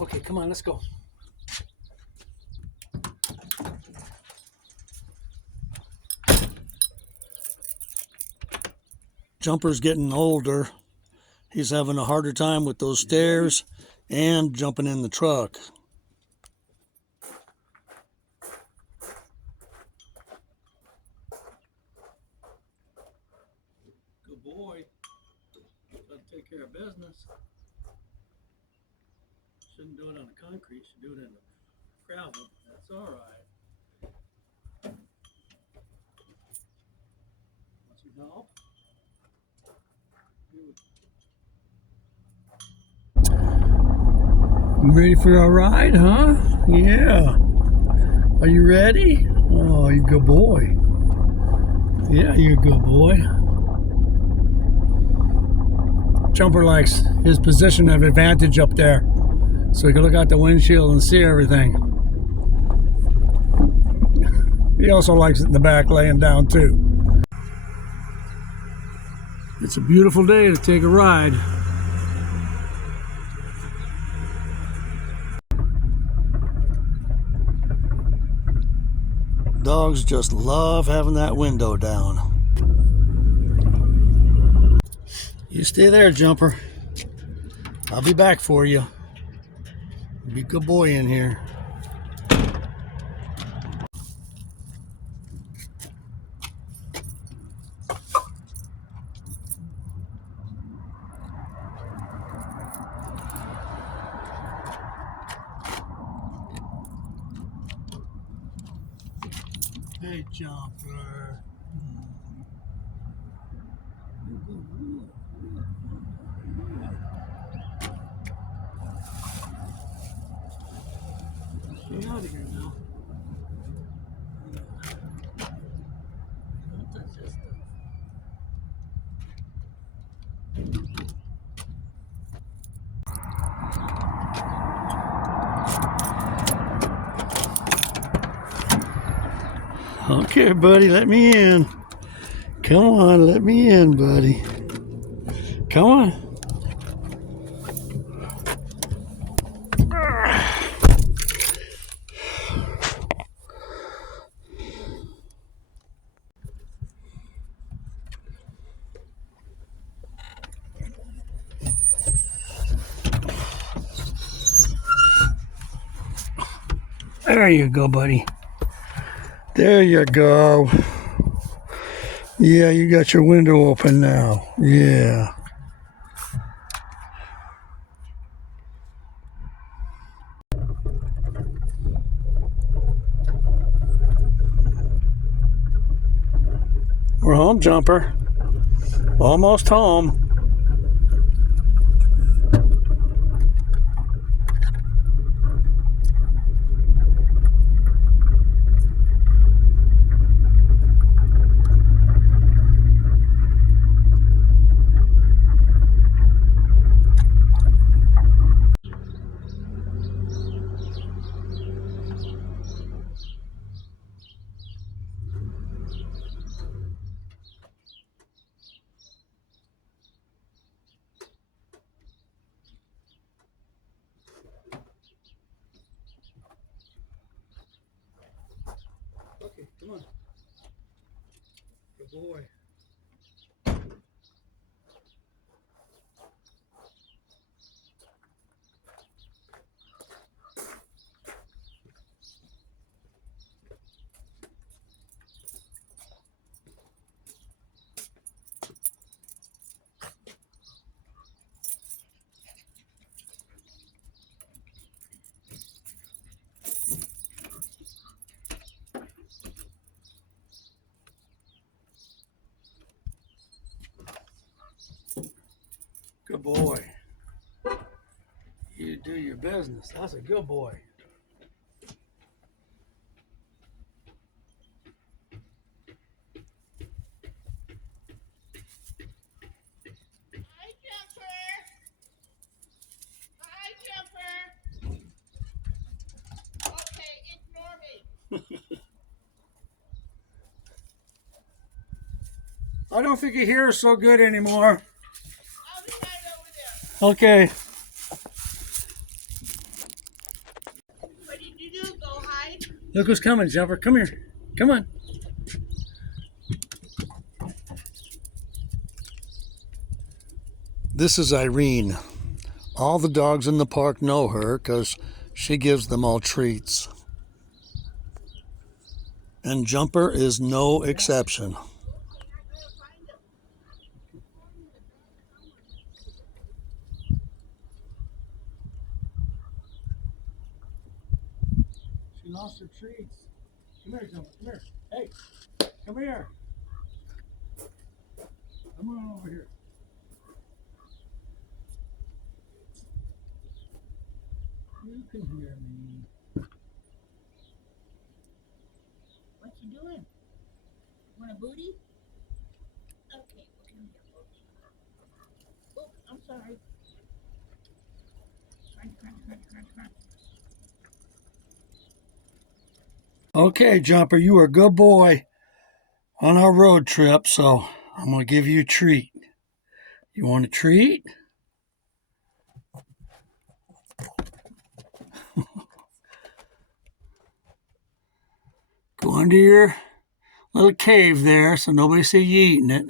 Okay, come on, let's go. Jumper's getting older. He's having a harder time with those stairs and jumping in the truck. Good boy. Gotta take care of business. Shouldn't do it on the concrete, should do it in the gravel. That's all right. Want some help? You ready for a ride, huh? Yeah. Are you ready? Oh, you're a good boy. Yeah, you're a good boy. Jumper likes his position of advantage up there, so he can look out the windshield and see everything. He also likes it in the back laying down too. It's a beautiful day to take a ride. Dogs just love having that window down. You stay there, Jumper. I'll be back for you. Be a good boy in here. Hey, Jumper. Get out of here now. Don't touch that stuff. Okay, buddy, let me in. Come on, let me in, buddy. Come on. There you go, buddy. There you go. Yeah, you got your window open now. Yeah. We're home, Jumper. Almost home. Okay, come on. Good boy. Good boy. You do your business. That's a good boy. Hi, Jumper. Hi, Jumper. Okay, ignore me. I don't think he hears so good anymore. I'll be right over there. Okay. Look who's coming, Jumper. Come here. Come on. This is Irene. All the dogs in the park know her because she gives them all treats. And Jumper is no exception. She lost her treats. Come here, Jumper. Come here. Hey, come here. Come on over here. You can hear me. What you doing? Want a booty? Okay, come here, booty. Oh, I'm sorry. Crunch, crunch, crunch, crunch, crunch. Okay, Jumper, you are a good boy on our road trip, so I'm going to give you a treat. You want a treat? Go into your little cave there so nobody see you eating it.